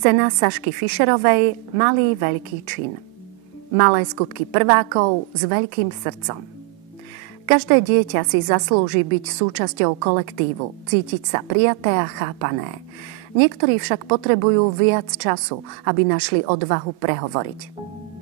Cena Sašky Fischerovej Malý veľký čin. Malé skutky prvákov s veľkým srdcom. Každé dieťa si zaslúži byť súčasťou kolektívu, cítiť sa prijaté a chápané. Niektorí však potrebujú viac času, aby našli odvahu prehovoriť.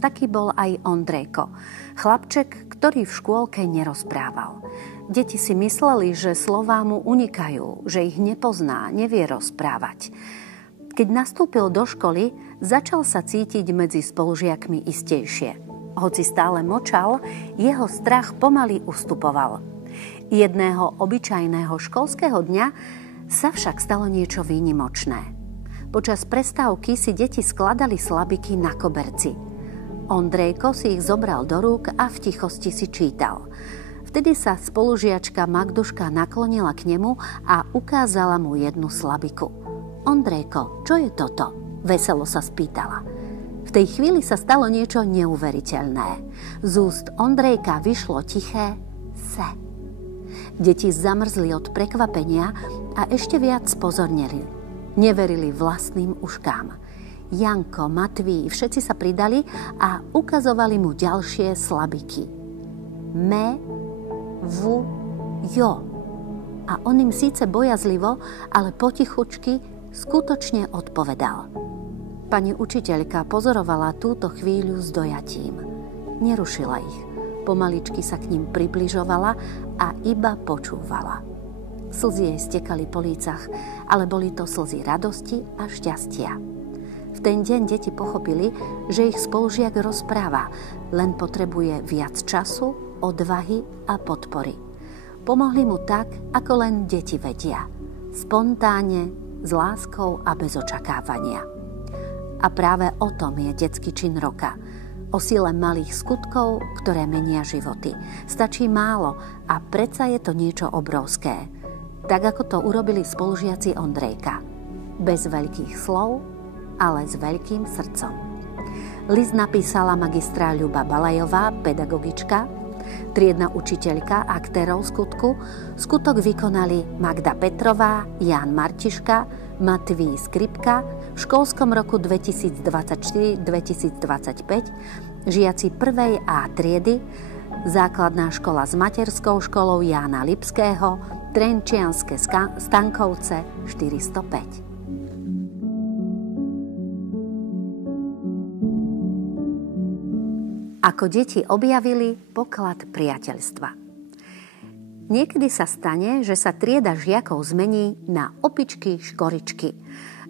Taký bol aj Ondrejko, chlapček, ktorý v škôlke nerozprával. Deti si mysleli, že slová mu unikajú, že ich nepozná, nevie rozprávať. Keď nastúpil do školy, začal sa cítiť medzi spolužiakmi istejšie. Hoci stále močal, jeho strach pomaly ustupoval. Jedného obyčajného školského dňa sa však stalo niečo výnimočné. Počas prestávky si deti skladali slabiky na koberci. Ondrejko si ich zobral do rúk a v tichosti si čítal. Vtedy sa spolužiačka Magduška naklonila k nemu a ukázala mu jednu slabiku. Ondrejko, čo je toto? Veselo sa spýtala. V tej chvíli sa stalo niečo neuveriteľné. Z úst Ondrejka vyšlo tiché se. Deti zamrzli od prekvapenia a ešte viac spozornili. Neverili vlastným uškám. Janko, Matví, všetci sa pridali a ukazovali mu ďalšie slabiky. Me, vu, jo. A on im síce bojazlivo, ale potichučky skutočne odpovedal. Pani učiteľka pozorovala túto chvíľu s dojatím. Nerušila ich. Pomaličky sa k ním približovala a iba počúvala. Slzy jej stekali po lícach, ale boli to slzy radosti a šťastia. V ten deň deti pochopili, že ich spolužiak rozpráva, len potrebuje viac času, odvahy a podpory. Pomohli mu tak, ako len deti vedia. Spontánne, s láskou a bez očakávania. A práve o tom je detský čin roka. O sile malých skutkov, ktoré menia životy. Stačí málo a predsa je to niečo obrovské. Tak ako to urobili spolužiaci Ondrejka. Bez veľkých slov, ale s veľkým srdcom. List napísala magistra Ľuba Balajová, pedagogička, triedna učiteľka aktérov skutku. Skutok vykonali Magda Petrová, Ján Martiška, Matví Skripka v školskom roku 2024-2025, žiaci 1. A triedy, základná škola s materskou školou Jána Lipského, Trenčianske Stankovce 405. Ako deti objavili poklad priateľstva. Niekedy sa stane, že sa trieda žiakov zmení na opičky, škoričky.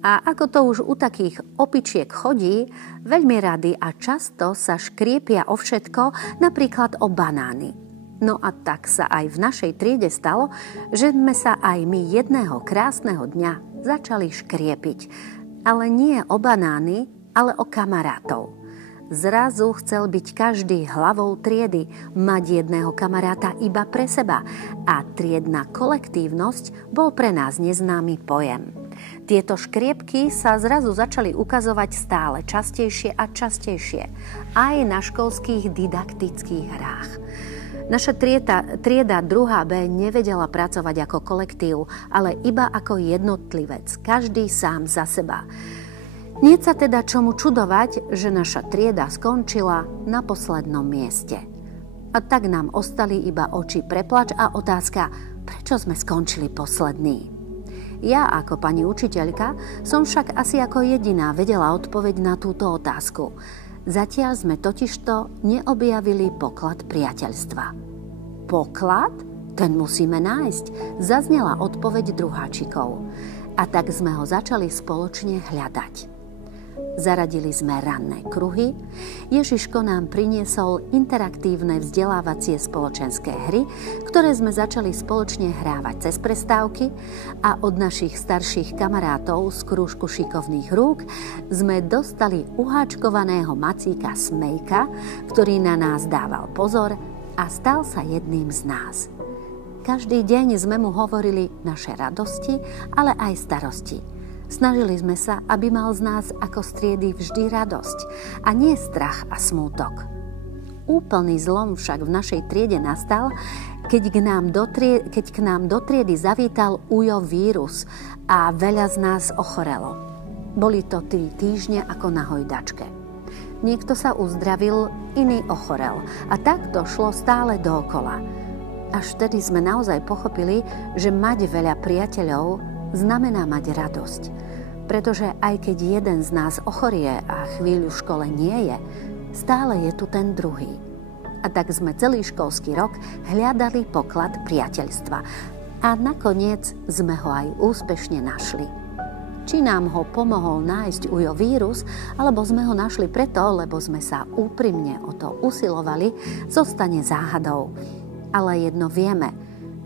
A ako to už u takých opičiek chodí, veľmi rady a často sa škriepia o všetko, napríklad o banány. No a tak sa aj v našej triede stalo, že sme sa aj my jedného krásneho dňa začali škriepiť. Ale nie o banány, ale o kamarátov. Zrazu chcel byť každý hlavou triedy, mať jedného kamaráta iba pre seba a triedna kolektívnosť bol pre nás neznámy pojem. Tieto škriepky sa zrazu začali ukazovať stále častejšie a častejšie, aj na školských didaktických hrách. Naša trieda 2B nevedela pracovať ako kolektív, ale iba ako jednotlivec, každý sám za seba. Nie sa teda čomu čudovať, že naša trieda skončila na poslednom mieste. A tak nám ostali iba oči preplač a otázka, prečo sme skončili poslední. Ja ako pani učiteľka som však asi ako jediná vedela odpoveď na túto otázku. Zatiaľ sme totižto neobjavili poklad priateľstva. Poklad? Ten musíme nájsť, zaznela odpoveď druháčikov. A tak sme ho začali spoločne hľadať. Zaradili sme ranné kruhy, Ježiško nám priniesol interaktívne vzdelávacie spoločenské hry, ktoré sme začali spoločne hrávať cez prestávky a od našich starších kamarátov z krúžku šikovných rúk sme dostali uháčkovaného macíka Smejka, ktorý na nás dával pozor a stal sa jedným z nás. Každý deň sme mu hovorili naše radosti, ale aj starosti. Snažili sme sa, aby mal z nás ako z triedy vždy radosť a nie strach a smútok. Úplný zlom však v našej triede nastal, keď k nám do triedy zavítal Ujo vírus a veľa z nás ochorelo. Boli to 3 týždne ako na hojdačke. Niekto sa uzdravil, iný ochorel a tak to šlo stále dookola. Až vtedy sme naozaj pochopili, že mať veľa priateľov znamená mať radosť. Pretože aj keď jeden z nás ochorie a chvíľu v škole nie je, stále je tu ten druhý. A tak sme celý školský rok hľadali poklad priateľstva. A nakoniec sme ho aj úspešne našli. Či nám ho pomohol nájsť ujo vírus, alebo sme ho našli preto, lebo sme sa úprimne o to usilovali, zostane záhadou. Ale jedno vieme,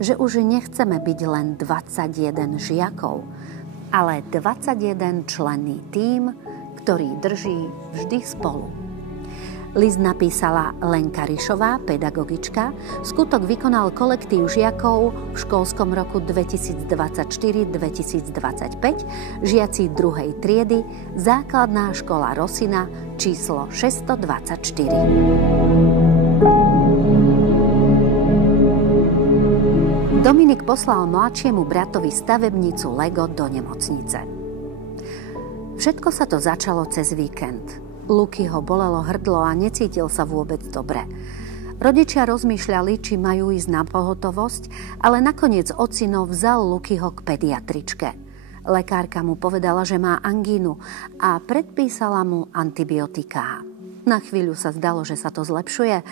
že už nechceme byť len 21 žiakov, ale 21 členný tím, ktorý drží vždy spolu. List napísala Lenka Rišová, pedagogička. Skutok vykonal kolektív žiakov v školskom roku 2024-2025, žiaci 2. triedy, základná škola Rosina, číslo 624. Dominik poslal mladšiemu bratovi stavebnicu Lego do nemocnice. Všetko sa to začalo cez víkend. Luky ho bolelo hrdlo a necítil sa vôbec dobre. Rodičia rozmýšľali, či majú ísť na pohotovosť, ale nakoniec ocino vzal Lukyho k pediatričke. Lekárka mu povedala, že má angínu a predpísala mu antibiotiká. Na chvíľu sa zdalo, že sa to zlepšuje,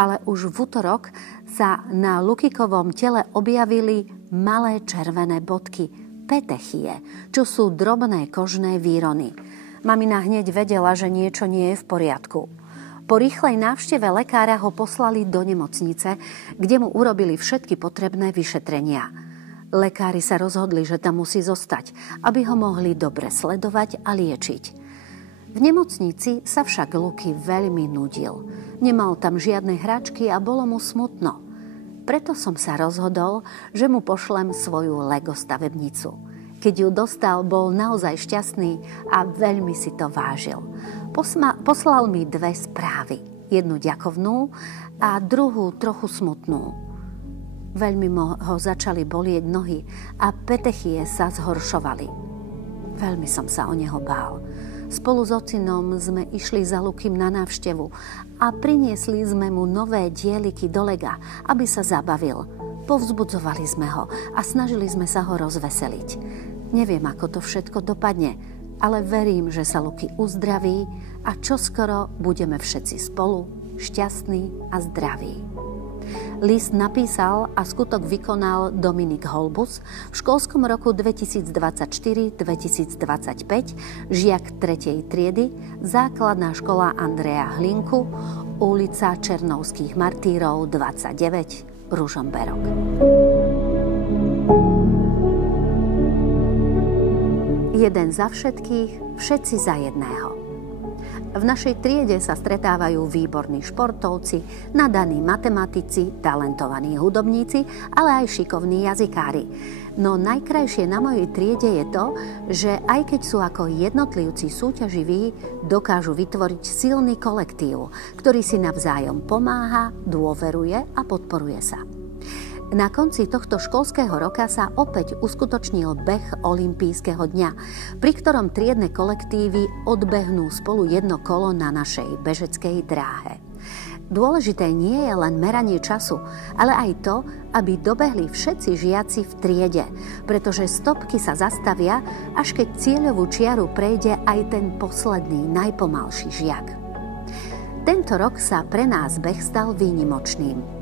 ale už v utorok sa na Lukikovom tele objavili malé červené bodky, petechie, čo sú drobné kožné výrony. Mamina hneď vedela, že niečo nie je v poriadku. Po rýchlej návšteve lekára ho poslali do nemocnice, kde mu urobili všetky potrebné vyšetrenia. Lekári sa rozhodli, že tam musí zostať, aby ho mohli dobre sledovať a liečiť. V nemocnici sa však Luky veľmi nudil. Nemal tam žiadne hračky a bolo mu smutno. Preto som sa rozhodol, že mu pošlem svoju Lego stavebnicu. Keď ju dostal, bol naozaj šťastný a veľmi si to vážil. Poslal mi 2 správy. Jednu ďakovnú a druhú trochu smutnú. Veľmi ho začali bolieť nohy a petechie sa zhoršovali. Veľmi som sa o neho bál. Spolu s ocinom sme išli za Lukym na návštevu a priniesli sme mu nové dieliky do Lega, aby sa zabavil. Povzbudzovali sme ho a snažili sme sa ho rozveseliť. Neviem, ako to všetko dopadne, ale verím, že sa Luky uzdraví a čoskoro budeme všetci spolu, šťastní a zdraví. List napísal a skutok vykonal Dominik Holbus v školskom roku 2024-2025, žiak 3. triedy, základná škola Andreja Hlinku, ulica Černovských martírov 29, Ružomberok. Jeden za všetkých, všetci za jedného. V našej triede sa stretávajú výborní športovci, nadaní matematici, talentovaní hudobníci, ale aj šikovní jazykári. No najkrajšie na mojej triede je to, že aj keď sú ako jednotlivci súťaživí, dokážu vytvoriť silný kolektív, ktorý si navzájom pomáha, dôveruje a podporuje sa. Na konci tohto školského roka sa opäť uskutočnil beh olympijského dňa, pri ktorom triedne kolektívy odbehnú spolu jedno kolo na našej bežeckej dráhe. Dôležité nie je len meranie času, ale aj to, aby dobehli všetci žiaci v triede, pretože stopky sa zastavia, až keď cieľovú čiaru prejde aj ten posledný, najpomalší žiak. Tento rok sa pre nás beh stal výnimočným.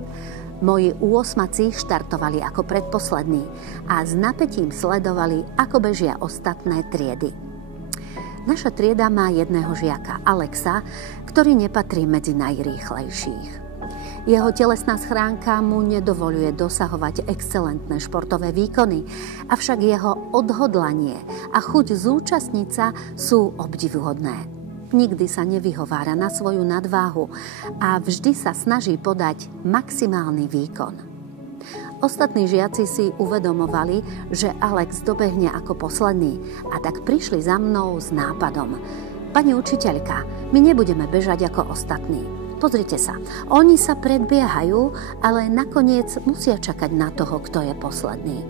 Moji úosmaci štartovali ako predposlední a s napätím sledovali, ako bežia ostatné triedy. Naša trieda má jedného žiaka, Alexa, ktorý nepatrí medzi najrýchlejších. Jeho telesná schránka mu nedovoľuje dosahovať excelentné športové výkony, avšak jeho odhodlanie a chuť zúčastniť sa sú obdivuhodné. Nikdy sa nevyhovára na svoju nadváhu a vždy sa snaží podať maximálny výkon. Ostatní žiaci si uvedomovali, že Alex dobehne ako posledný a tak prišli za mnou s nápadom. Pani učiteľka, my nebudeme bežať ako ostatní. Pozrite sa, oni sa predbiehajú, ale nakoniec musia čakať na toho, kto je posledný.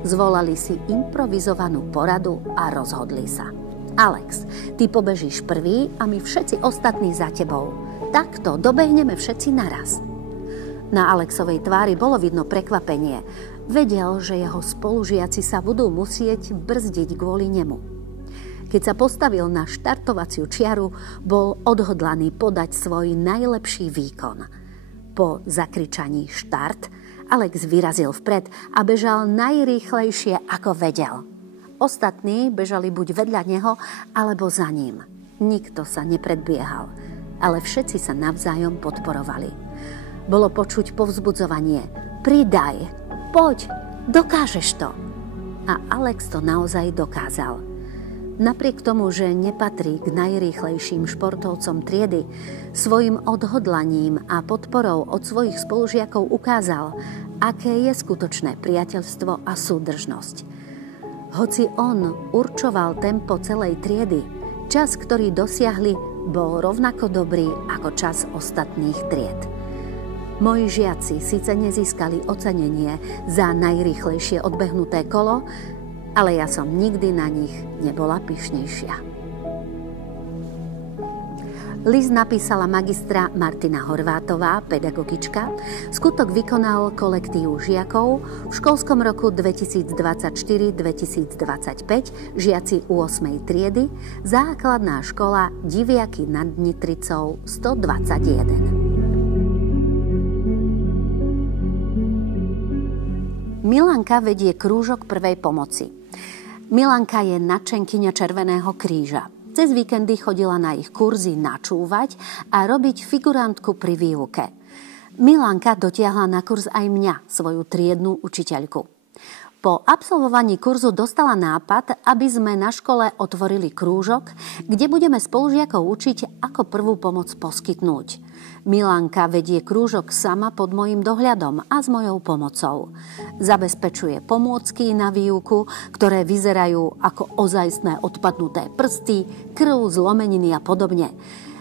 Zvolali si improvizovanú poradu a rozhodli sa. Alex, ty pobežíš prvý a my všetci ostatní za tebou. Takto dobehneme všetci naraz. Na Alexovej tvári bolo vidno prekvapenie. Vedel, že jeho spolužiaci sa budú musieť brzdiť kvôli nemu. Keď sa postavil na štartovaciu čiaru, bol odhodlaný podať svoj najlepší výkon. Po zakričaní štart, Alex vyrazil vpred a bežal najrýchlejšie, ako vedel. Ostatní bežali buď vedľa neho, alebo za ním. Nikto sa nepredbiehal, ale všetci sa navzájom podporovali. Bolo počuť povzbudzovanie. Pridaj, poď, dokážeš to. A Alex to naozaj dokázal. Napriek tomu, že nepatrí k najrýchlejším športovcom triedy, svojim odhodlaním a podporou od svojich spolužiakov ukázal, aké je skutočné priateľstvo a súdržnosť. Hoci on určoval tempo celej triedy, čas, ktorý dosiahli, bol rovnako dobrý ako čas ostatných tried. Moji žiaci síce nezískali ocenenie za najrýchlejšie odbehnuté kolo, ale ja som nikdy na nich nebola pyšnejšia. List napísala magistra Martina Horvátová, pedagogička. Skutok vykonal kolektív žiakov v školskom roku 2024-2025, žiaci 8. triedy, základná škola Diviaky nad Nitricou 121. Milanka vedie krúžok prvej pomoci. Milanka je nadšenkyňa Červeného kríža. Cez víkendy chodila na ich kurzy načúvať a robiť figurantku pri výuke. Milanka dotiahla na kurz aj mňa, svoju triednu učiteľku. Po absolvovaní kurzu dostala nápad, aby sme na škole otvorili krúžok, kde budeme spolužiakov učiť, ako prvú pomoc poskytnúť. Milanka vedie krúžok sama pod mojím dohľadom a s mojou pomocou. Zabezpečuje pomôcky na výuku, ktoré vyzerajú ako ozajstné odpadnuté prsty, krv, zlomeniny a podobne.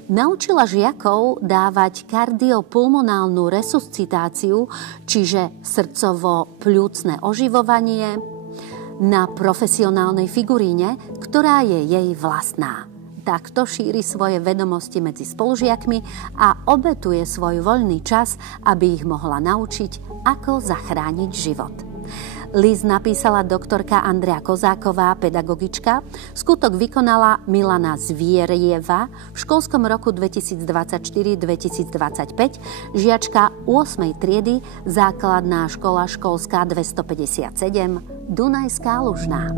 Naučila žiakov dávať kardiopulmonálnu resuscitáciu, čiže srdcovo-pľúcne oživovanie, na profesionálnej figuríne, ktorá je jej vlastná. Takto šíri svoje vedomosti medzi spolužiakmi a obetuje svoj voľný čas, aby ich mohla naučiť, ako zachrániť život. List napísala doktorka Andrea Kozáková, pedagogička. Skutok vykonala Milana Zvierieva v školskom roku 2024-2025, žiačka 8. triedy, základná škola školská 257, Dunajská Lužná.